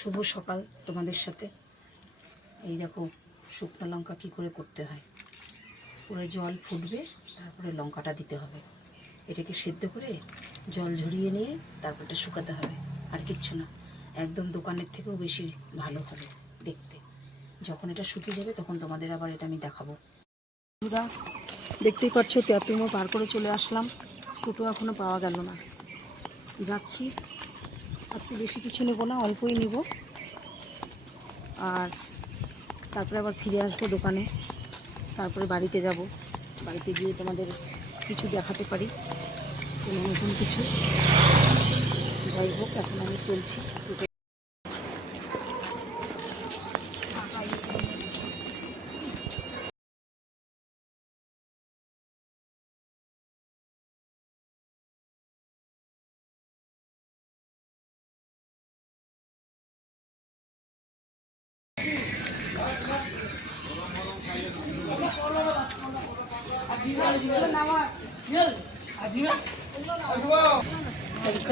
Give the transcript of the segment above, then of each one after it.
শুভ সকাল তোমাদের সাথে। এই দেখো শুকনো লঙ্কা কী করে করতে হয়। পুরো জল ফুটবে, তারপরে লঙ্কাটা দিতে হবে। এটাকে সেদ্ধ করে জল ঝরিয়ে নিয়ে তারপর এটা শুকাতে হবে। আর কিচ্ছু না, একদম দোকানের থেকেও বেশি ভালো হবে দেখতে। যখন এটা শুকিয়ে যাবে তখন তোমাদের আবার এটা আমি দেখাবো। বন্ধুরা, দেখতেই পাচ্ছ তেঁতুমো পার করে চলে আসলাম। টোটো এখনও পাওয়া গেল না। যাচ্ছি। আজকে বেশি কিছু নেব না, অল্পই নেব। আর তারপরে আবার ফিরে আসব দোকানে। তারপরে বাড়িতে যাব। বাড়িতে গিয়ে তোমাদের কিছু দেখাতে পারি। কোনো নতুন কিছু। যাই হোক, এখন আমি চলছি।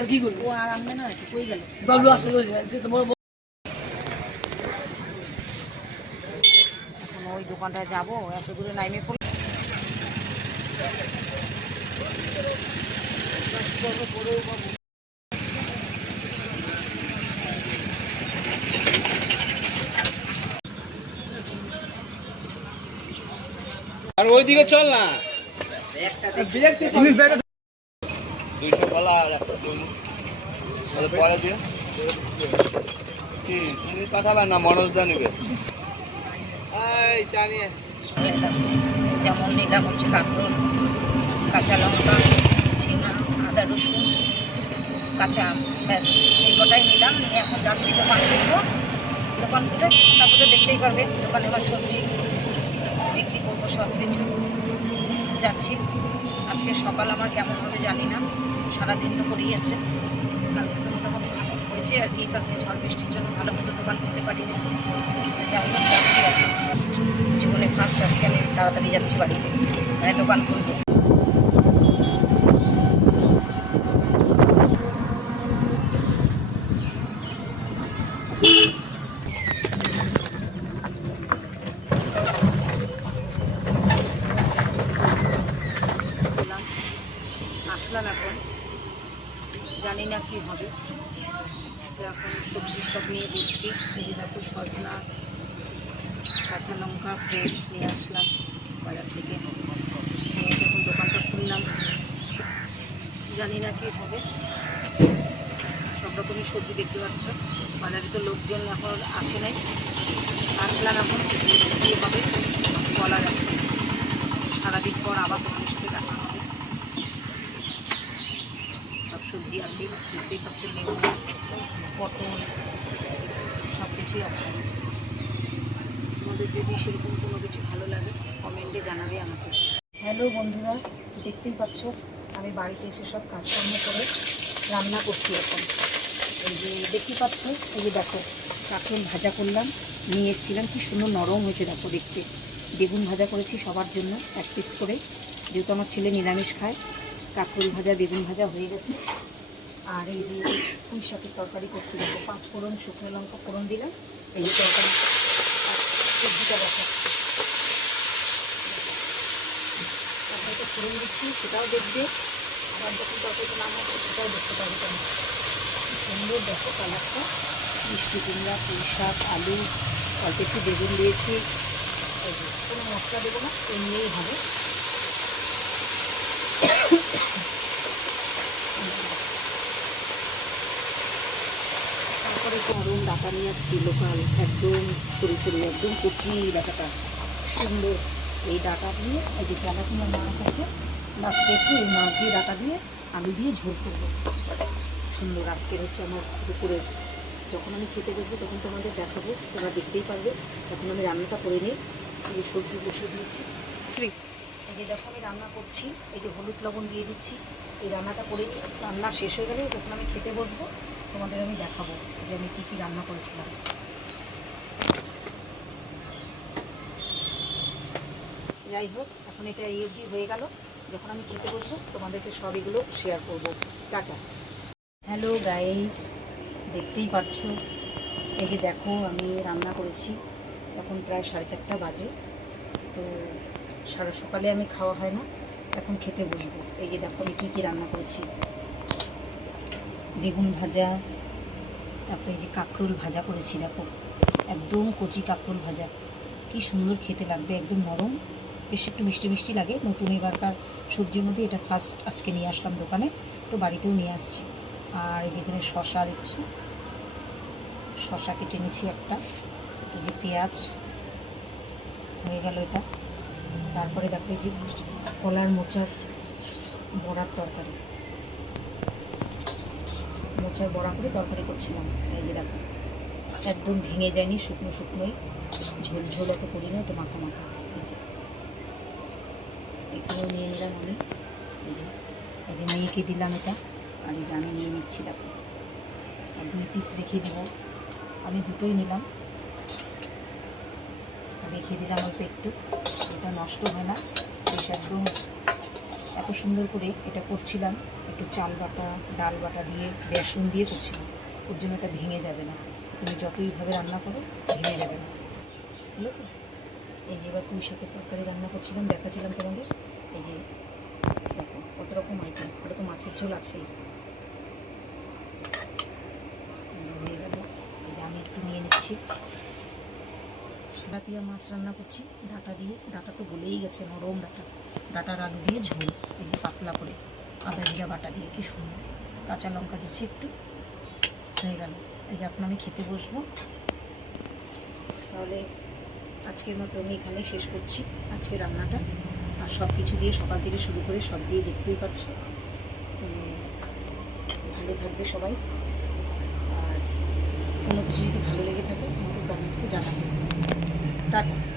কি করব? আর না কই গেল বাবলু আসে তোমার ওই দোকানটায় যাব এত দূরে নাইমে পড়ে আর ওইদিকে চল না। দুইশো কলা আর একটা পরে দিয়ে। তুমি পাঠাবে না মনোজ দা নিবে? যেমন নিলাম হচ্ছে কাঁকরোল কাঁচা লঙ্কা ঝিঙা আদা রসুন কাঁচা আম ব্যাস এই কটাই নিলাম। নিয়ে এখন যাচ্ছি দোকান করব দোকান করে তারপরে দেখতেই পারবে দোকানে আবার সবজি। বিক্রি করব সব কিছু যাচ্ছি। আজকে সকাল আমার কেমন হবে জানি না। সারাদিন তো করেই আছে। কালকে তো মোটামুটি ভালো হয়েছে আর কি। কালকে ঝড় বৃষ্টির জন্য ভালো মতো দোকান করতে পারিনি। যাই হোক, যাচ্ছি আর জীবনে ফার্স্ট আজকে আমি তাড়াতাড়ি যাচ্ছি বাড়িতে। মানে দোকান করব আসলাম এখন। জানি না কি হবে। এখন সবজি সব নিয়ে যে দেখো সজনা, কাঁচা লঙ্কা ফ্রেশ নিয়ে আসলাম বাজার থেকে। যখন দোকানটা খুললাম। জানি না কি হবে। সব রকমই সবজি দেখতে পাচ্ছ। বাজারে তো লোকজন এখন আসে নাই। আসলাম এখন। কী হবে বলা যাচ্ছে সারাদিন পর আবার তোমাদের সাথে দেখা হবে সব সবজি আছে দেখতেই পাচ্ছ লেবু পটল সব কিছুই আছে। তোমাদের যদি সেরকম কোনো কিছু ভালো লাগে কমেন্টে জানাবে আমাকে। হ্যালো বন্ধুরা, দেখতেই পাচ্ছ, আমি বাড়িতে এসে সব কাজকর্ম করে রান্না করছি এখন। এই যে দেখতেই পাচ্ছ, এই যে দেখো কাঁকরোল ভাজা করলাম, নিয়ে এসেছিলাম, কি সুন্দর নরম হয়েছে দেখো দেখতে। বেগুন ভাজা করেছি সবার জন্য, এক পিস করে। যেহেতু আমার ছেলে নিরামিষ খায়, কাঁকরোল ভাজা, বেগুন ভাজা হয়ে গেছে। আর এই যে পুঁই শাকের তরকারি করছি, দেখো, পাঁচ ফোড়ন, শুকনো লঙ্কা ফোড়ন দিলাম, এই যে তরকারি। সবজিটা দেখো। তরকারিটা ফোড়ন দিচ্ছি, সেটাও দেখবে। আবার যখন তরকারিটা নামাবো, সেটাও দেখতে পাবে তোমরা। কি সুন্দর দেখো কালারটা। মিষ্টি কুমড়া, পুঁই শাক, আলু, অল্প একটু বেগুন দিয়েছি। কোনো মশলা দেবো না, এমনিই হবে। তারপরে গরম ডাটা নিয়ে আসছি লোকাল একদম সরু সরু একদম কচি ডাটাটা সুন্দর। এই ডাটা দিয়ে এই যে তেলাপিয়া মাছ আছে মাছ কেটে এই মাছ দিয়ে ডাটা দিয়ে আলু দিয়ে ঝোল করব। সুন্দর। আজকের হচ্ছে আমার দুপুরের যখন আমি খেতে বসবো তখন তোমাদের দেখাবো তোমরা দেখতেই পারবে। তখন আমি রান্নাটা করে নিই। এই সবজি বসিয়ে দিয়েছি। এই যে দেখো আমি রান্না করছি। এই যে হলুদ লবণ দিয়ে দিচ্ছি। এই রান্নাটা করে নিই। রান্না শেষ হয়ে গেলে তখন আমি খেতে বসবো তোমাদের আমি দেখাবো যে আমি কী কী রান্না করেছিলাম। যাই হোক, এখন এটা এই অবধি হয়ে গেল। যখন আমি খেতে বসবো, তোমাদেরকে সব এগুলো শেয়ার করব। টাটা। হ্যালো গাইস দেখতেই পাচ্ছ? এই যে দেখো, আমি রান্না করেছি। এখন প্রায় সাড়ে চারটা বাজে। তো সারা সকালে আমি খাওয়া হয় না। এখন খেতে বসবো। এই যে দেখো, আমি কী কী রান্না করেছি। বেগুন ভাজা, তারপরে যে কাঁকরোল ভাজা করেছি, দেখো। একদম কচি কাঁকরোল ভাজা। কি সুন্দর খেতে লাগবে, একদম নরম। বেশ একটু মিষ্টি মিষ্টি লাগে। নতুন এবারকার সবজির মধ্যে এটা ফার্স্ট আজকে নিয়ে আসলাম দোকানে, তো বাড়িতেও নিয়ে আসছি। আর এই যেখানে শশা দিচ্ছি শশা কেটে নিচ্ছি একটা। এই যে পেঁয়াজ, হয়ে গেল এটা। তারপরে দেখো এই যে কলার মোচার বড়ার তরকারি। মোচার বড়া করে তরকারি করছিলাম। এই যে দেখো, একদম ভেঙে যায়নি, শুকনো শুকনোই। ঝোল ঝোল অত করি না, একটু মাখা মাখা। এই যে এখানেও নিয়ে নিলাম আমি। এই যে এই যে মেয়েকে দিলাম এটা, আর এই যে আমি নিয়ে নিচ্ছি দেখো। আর দুই পিস রেখে দিব। আমি দুটোই নিলাম। রেখে দিলাম অল্প একটু। এটা নষ্ট হয় না। বেশ একদম এত সুন্দর করে এটা করছিলাম। একটু চাল বাটা, ডাল বাটা দিয়ে বেসন দিয়ে করছিলাম ওর জন্য এটা ভেঙে যাবে না। তুমি যতইভাবে রান্না করো, ভেঙে যাবে না। বুঝেছ? এই যে এবার পুঁই শাকের তরকারি রান্না করছিলাম, দেখাচ্ছিলাম তোমাদের। এই যে দেখো, কত রকম আইটেম ওটা তো মাছের ঝোল আছেই। হয়ে এই যে আমি একটু নিয়ে নিচ্ছি। তেলাপিয়া মাছ রান্না করছি, ডাটা দিয়ে। ডাটা তো গলেই গেছে, নরম ডাটা। ডাটার আলু দিয়ে ঝোল, এই যে পাতলা করে। আদা জিরা বাটা দিয়ে কি সুন্দর। কাঁচা লঙ্কা দিচ্ছি একটু। হয়ে গেল। এই যে এখন আমি খেতে বসবো। তাহলে আজকের মতো আমি এখানে শেষ করছি আজকে রান্নাটা। আর সব কিছু দিয়ে সকাল থেকে শুরু করে সব দিয়ে দেখতেই পাচ্ছ। ভালো থাকবে সবাই। আর কোনো কিছু যদি ভালো লেগে থাকে, আমাকে কমেন্টসে জানাবে। টাটা।